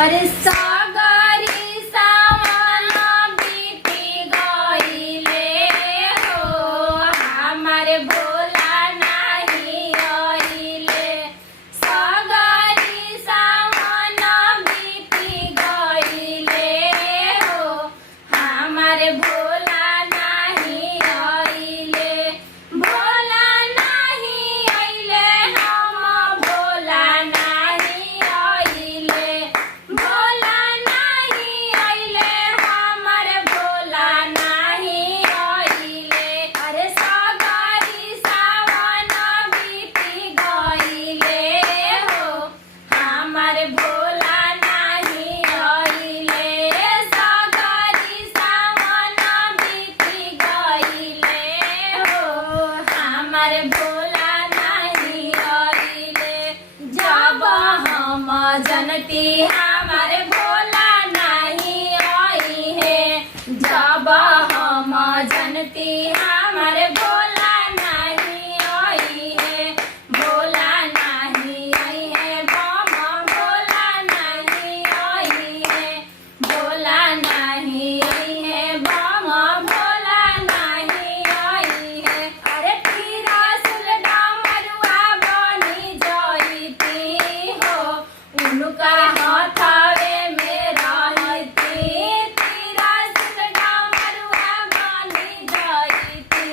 अरे सागरी सावन बीती गईले हो, हमारे भोला नहीं आइले। सागरी सावन बीती गईले हो, हमारे भोला नहीं आइले। भोला नहीं आइले, हम भोला नहीं आइले। भोला नहीं आइले, हमारे भोला नहीं आइले। अरे सागरी सावन बीती गईले हो, हमारे भोला नहीं आइले। सागरी सावन बीती गईले हो, हमारे भोला नहीं आइले। जब हम जनती हमारे भोला नहीं आई है, जब हम जनती हमारे भोला नहीं आई है। भोला नहीं आई है, बाबा भोला नहीं आई है। भोला नहीं आई है, बाबा भोला नहीं आई है। अरे तीरा सुलगा मरुआ बनी जाईती हो, उनका हाथावे में रहती। तीरा सुलगा मरुआ बनी जाईती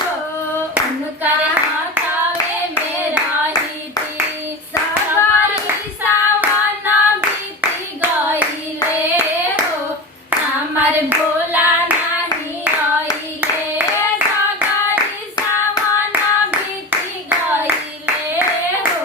हो, उनका हाथावे में रहती। सागरी सावन बीती गईले हो, हमारे भोला नहीं आइले। सागरी सावन बीती गईले हो,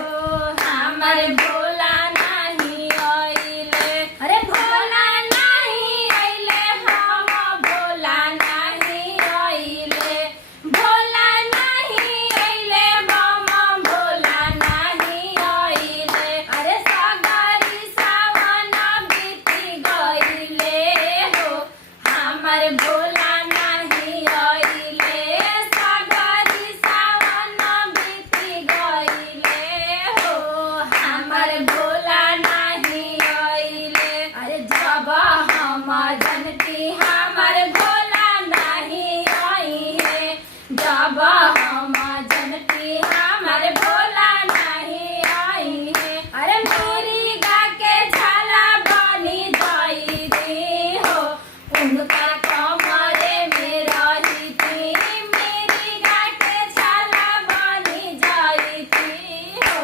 हमारे भोला नहीं आइले। अरे भोला नहीं आइले, हम भोला नहीं आइले। भोला नहीं आइले, बाबा भोला नहीं आइले। अरे सागरी सावन बीती गईले हो, हमारे भोला नहीं आइले। सागरी सावन बीती गईले हो, हमारे भोला नहीं आइले। अरे जब हम जनती हमारे भोला नहीं आई है, जब हम जनती हमारे भोला नहीं आई है। अरे मेरी गा के झाला बनी जाईती हो, उनका कमरे में रहती। मेरी गा के झाला बनी जाईती हो,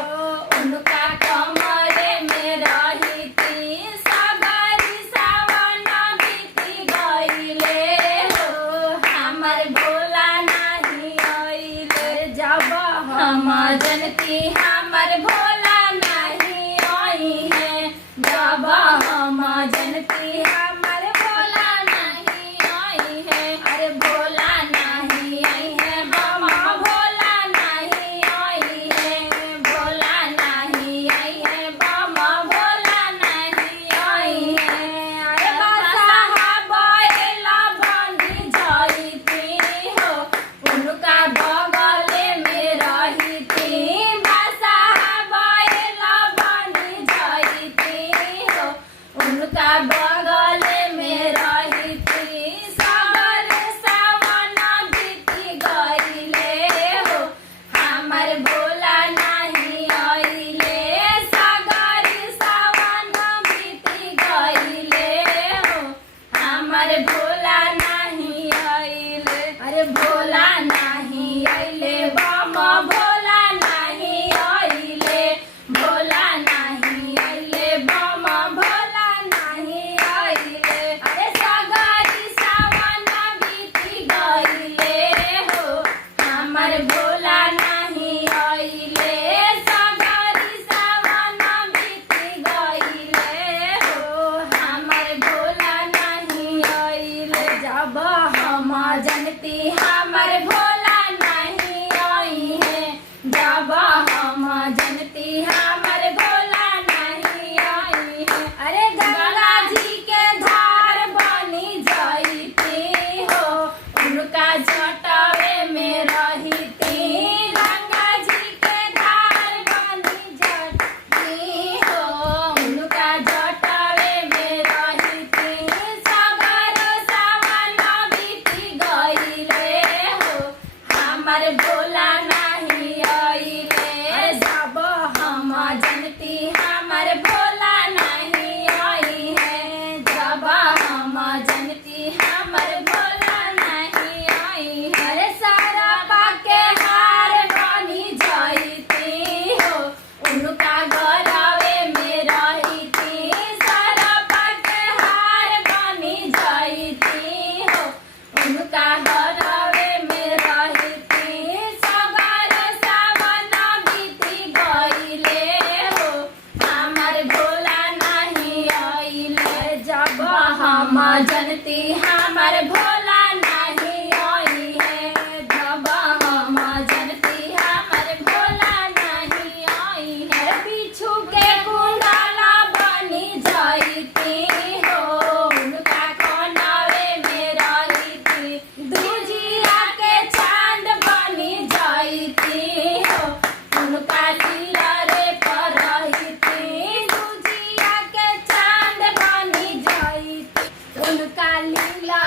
उनका कमरे में रहती। सागरी सावन बीती गईले हो, हमारे भोला नहीं आइले। जब हम जनती हमारे भोला नहीं आई है, जब हम जनती हमारे भोला नहीं आई है। अरे भोला नहीं आई है, बाबा भोला नहीं आई है। भोला नहीं आई है, बाबा भोला नहीं आई है। अरे बसहा बैला बनी जाईती हो, उनका बगले में रहती। बसहा बैला बनी जाईती हो, उनका बगले में रहती। सागर सावन बीती गईले हो, हमारे भोला नहीं आइले। सागर सावन बीती गईले हो, हमारे भोला नहीं आइले। अरे भोला नहीं आइले, बाबा भोला नहीं आइले। भोला नहीं आइले, बाबा भोला नहीं जनती हमार भोला नहीं आई है, जब हम जनती हमार भोला नहीं आई है। बिच्छू के कुंडला बनी जाती हो, उनका कोनावे में रहती, दूजिया के चांद बनी जाती हो, उनका लीलरे पर रहती, दूजिया के चांद बनी जाती, उनका लीला